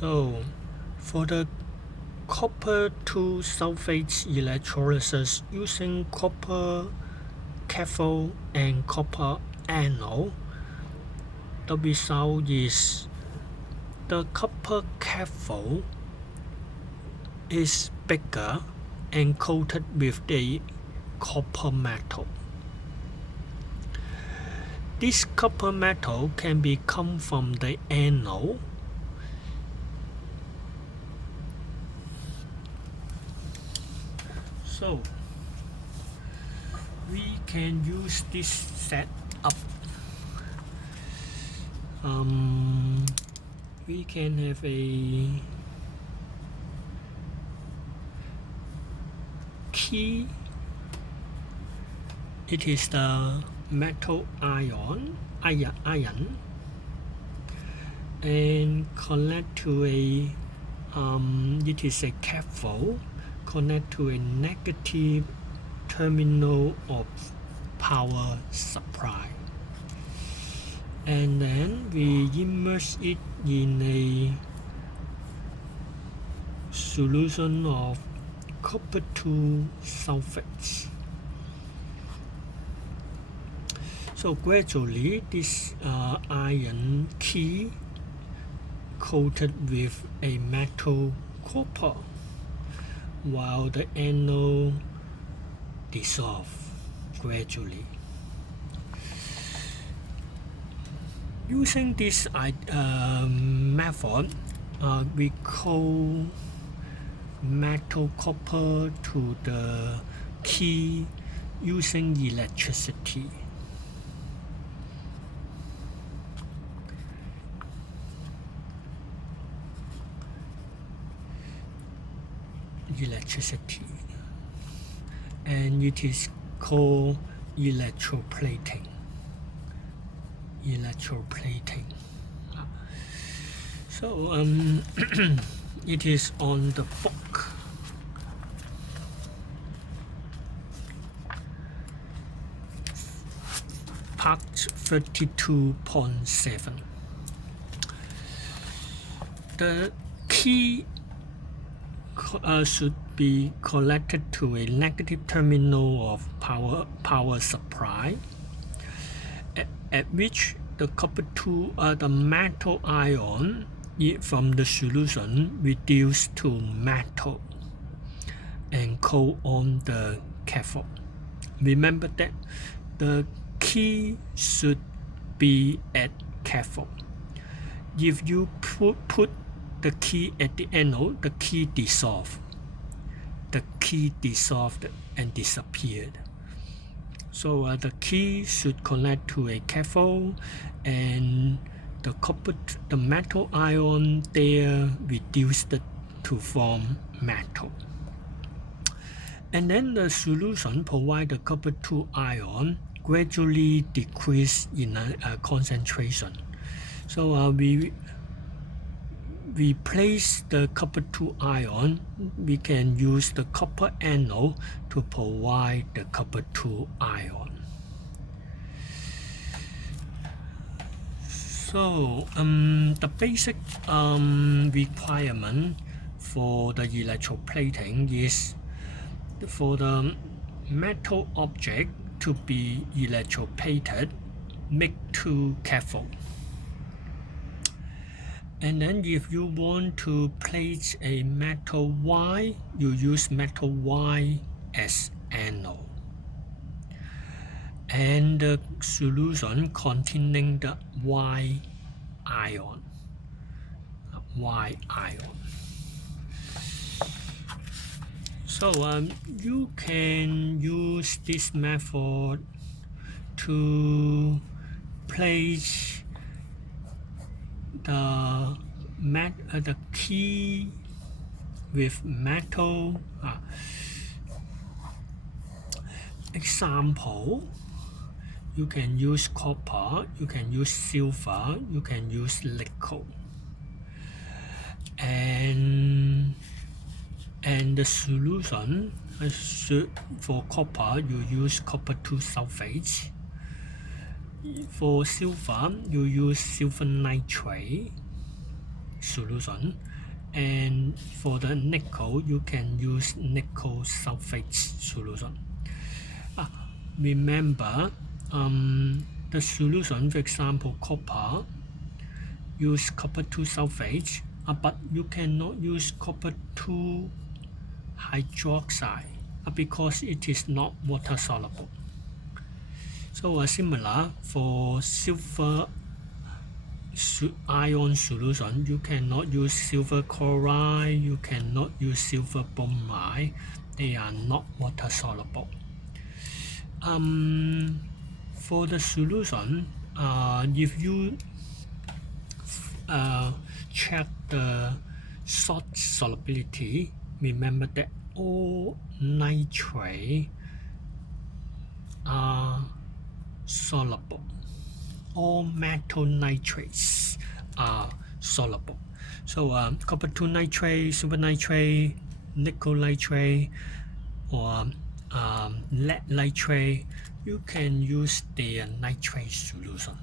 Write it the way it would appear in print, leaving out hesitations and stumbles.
So for the copper 2 sulfate electrolysis using copper cathode and copper anode, the result is the copper cathode is bigger and coated with the copper metal. This copper metal can be come from the anode. So we can use this setup. We can have a key. It is the metal ion, and connect to a it is a cathode, connect to a negative terminal of power supply, and then we immerse it in a solution of copper 2 sulfate. So gradually this iron key coated with a metal copper while the anode dissolve gradually. Using this method, we coat metal copper to the key using electricity. And it is called electroplating. So it is on the book. Part 32.7. The key should be connected to a negative terminal of power supply, at which the copper 2 the metal ion from the solution reduced to metal and coat on the cathode. Remember that the key should be at cathode. If you put the key at the anode, the key dissolved. And disappeared. So the key should connect to a cathode, and the metal ion there reduced to form metal. And then the solution provide the copper 2 ion gradually decrease in concentration. So we replace the copper 2 ion, we can use the copper anode to provide the copper 2 ion. So the basic requirement for the electroplating is for the metal object to be electroplated, make 2 cathodes. And then if you want to place a metal Y, you use metal Y as anode. And the solution containing the Y ion. So you can use this method to place the key with metal. Example, you can use copper, you can use silver, you can use nickel, and the solution for copper you use copper 2 sulfate. For silver you use silver nitrate, solution. And for the nickel, you can use nickel sulfate solution. Remember, the solution, for example, copper, use copper 2 sulfate, but you cannot use copper 2 hydroxide because it is not water soluble. So similar for silver ion solution, you cannot use silver chloride, you cannot use silver bromide. They are not water soluble. For the solution, if you check the salt solubility, remember that all nitrate are soluble. All metal nitrates are soluble. So copper 2 nitrate, silver nitrate, nickel nitrate, or lead nitrate, you can use the nitrate solution.